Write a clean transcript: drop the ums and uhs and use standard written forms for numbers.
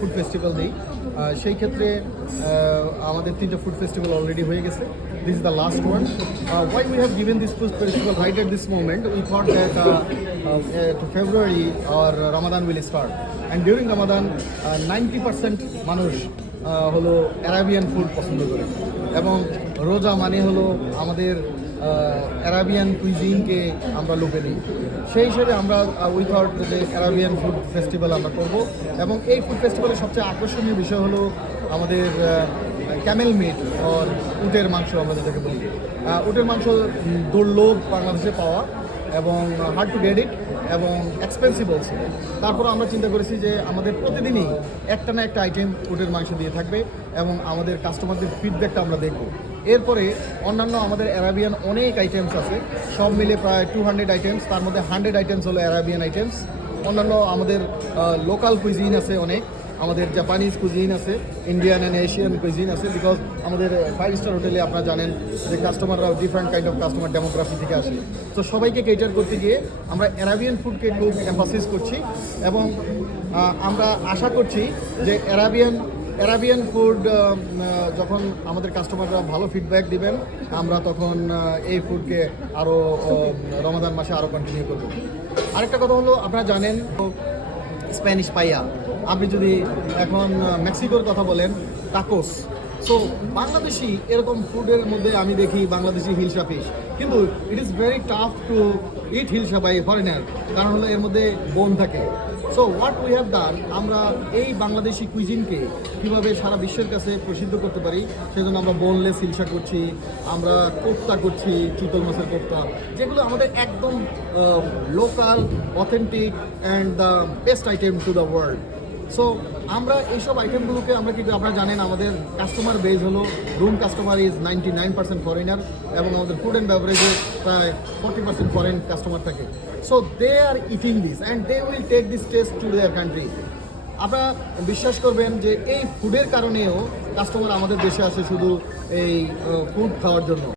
Food festival দিই, সেই ক্ষেত্রে আমাদের 3টা ফুড ফেস্টিভ্যাল অলরেডি হয়ে গেছে। This is the last one. Why we have given this food festival right at this moment? We thought that to February or Ramadan will start, and during Ramadan 90% মানুষ হলো Arabian food পছন্দ করে, এবং রোজা মানে হলো আমাদের অ্যারাবিয়ান কুইজিনকে আমরা লোকে নিই। সেই হিসেবে আমরা উই থট যে অ্যারাবিয়ান ফুড ফেস্টিভ্যাল আমরা করব, এবং এই ফুড ফেস্টিভ্যালের সবচেয়ে আকর্ষণীয় বিষয় হলো আমাদের ক্যামেল মিট আর উটের মাংস, আমরা যেটাকে বলি। উটের মাংস দুর্লভ বাংলাদেশে পাওয়া, এবং হার্ড টু গেট ইট, এবং এক্সপেন্সিভ অলসো। তারপর আমরা চিন্তা করেছি যে আমাদের প্রতিদিনই একটা না একটা আইটেম উটের মাংস দিয়ে থাকবে, এবং আমাদের কাস্টমারদের ফিডব্যাকটা আমরা দেখব। এরপরে অন্যান্য আমাদের অ্যারাবিয়ান অনেক আইটেমস আছে, সব মিলে প্রায় 200 আইটেমস, তার মধ্যে 100 আইটেমস হলো অ্যারাবিয়ান আইটেমস। অন্যান্য আমাদের লোকাল কুইজিন আছে অনেক, আমাদের জাপানিজ কুইজিন আছে, ইন্ডিয়ান অ্যান্ড এশিয়ান কুইজিন আছে, বিকজ আমাদের 5 স্টার হোটেলে আপনারা জানেন যে কাস্টমাররা different kind of customer demography থেকে আসে। তো সবাইকে কেটার করতে গিয়ে আমরা অ্যারাবিয়ান ফুডকে খুব এমফাসিস করছি, এবং আমরা আশা করছি যে অ্যারাবিয়ান ফুড যখন আমাদের কাস্টমাররা ভালো ফিডব্যাক দিবেন, আমরা তখন এই ফুডকে আরও রমাদান মাসে আরও কন্টিনিউ করব। আরেকটা কথা হলো, আপনারা জানেন স্প্যানিশ পাইয়া, আপনি যদি এখন মেক্সিকোর কথা বলেন টাকোস। সো বাংলাদেশি এরকম ফুডের মধ্যে আমি দেখি বাংলাদেশি হিলসা ফিশ, কিন্তু it is very tough to eat hilsa by foreigner, কারণ হলো এর মধ্যে বোন থাকে। So what we have done, আমরা এই বাংলাদেশি কুইজিনকে কীভাবে সারা বিশ্বের কাছে প্রসিদ্ধ করতে পারি, সেজন্য আমরা বোনলেস হিলসা করছি, আমরা কোপ্তা করছি, চিতল মাছের কোপ্তা, যেগুলো আমাদের একদম local, authentic and the best item to the world. So আমরা এইসব আইটেমগুলোকে আমরা কিন্তু, আপনারা জানেন আমাদের কাস্টমার বেজ হলো, রুম কাস্টমার ইজ 99% ফরেনার, এবং আমাদের ফুড অ্যান্ড বেভারেজে প্রায় 40% ফরেন কাস্টমার থাকে। So they are eating this and they will take this taste to their country. আপনারা বিশ্বাস করবেন যে এই ফুডের কারণেও কাস্টমার আমাদের দেশে আসে শুধু এই ফুড খাওয়ার জন্য।